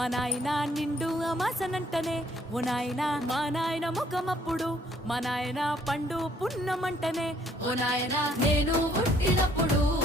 మా నాయన నిండు అమాసనంటనే ఓ నాయన మా నాయన ముఖమప్పుడు మా నాయన పండు పున్నమంటనే ఓ నాయన నేను పుట్టినప్పుడు